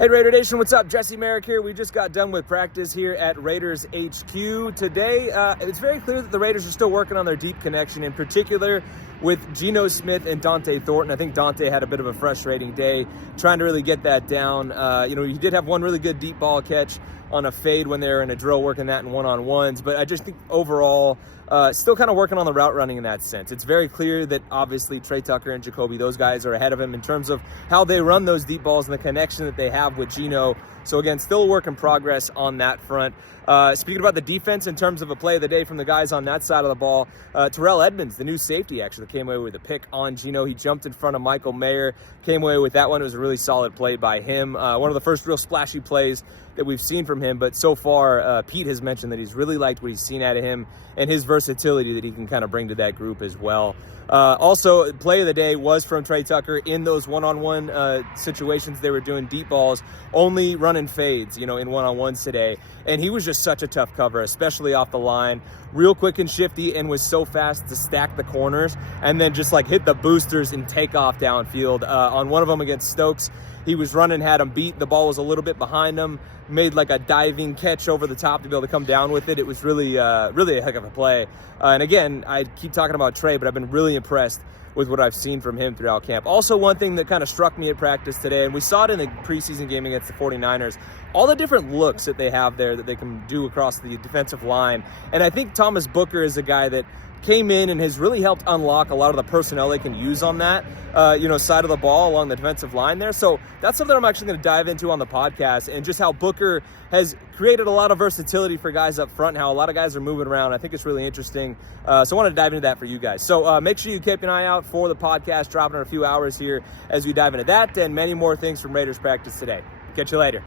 Hey Raider Nation, what's up? Jesse Merrick here. We just got done with practice here at Raiders HQ. Today, it's very clear that the Raiders are still working on their deep connection, in particular with Geno Smith and Dante Thornton. I think Dante had a bit of a frustrating day trying to really get that down. He did have one really good deep ball catch on a fade when they were in a drill working that in one-on-ones, but I just think overall, still kind of working on the route running in that sense. It's very clear that obviously Trey Tucker and Jacoby, those guys are ahead of him in terms of how they run those deep balls and the connection that they have with Geno. So again, still a work in progress on that front. Speaking about the defense in terms of a play of the day from the guys on that side of the ball, Terrell Edmunds, the new safety, actually came away with a pick on Geno. He jumped in front of Michael Mayer, came away with that one. It was a really solid play by him. One of the first real splashy plays that we've seen from him, but so far, Pete has mentioned that he's really liked what he's seen out of him and his versatility that he can kind of bring to that group as well. Also, play of the day was from Trey Tucker in those one-on-one situations. They were doing deep balls, only running fades, in one-on-ones today. And he was just such a tough cover, especially off the line. Real quick and shifty, and was so fast to stack the corners and then just hit the boosters and take off downfield. On one of them against Stokes, he was running, had him beat. The ball was a little bit behind him, made a diving catch over the top to be able to come down with it. It was really a heck of a play. And again, I keep talking about Trey, but I've been really impressed with what I've seen from him throughout camp. Also, one thing that kind of struck me at practice today, and we saw it in the preseason game against the 49ers, all the different looks that they have there that they can do across the defensive line. And I think Thomas Booker is a guy that came in and has really helped unlock a lot of the personnel they can use on that, side of the ball along the defensive line there. So that's something I'm actually going to dive into on the podcast, and just how Booker has created a lot of versatility for guys up front, how a lot of guys are moving around. I think it's really interesting. So I want to dive into that for you guys. So make sure you keep an eye out for the podcast dropping in a few hours here as we dive into that and many more things from Raiders practice today. Catch you later.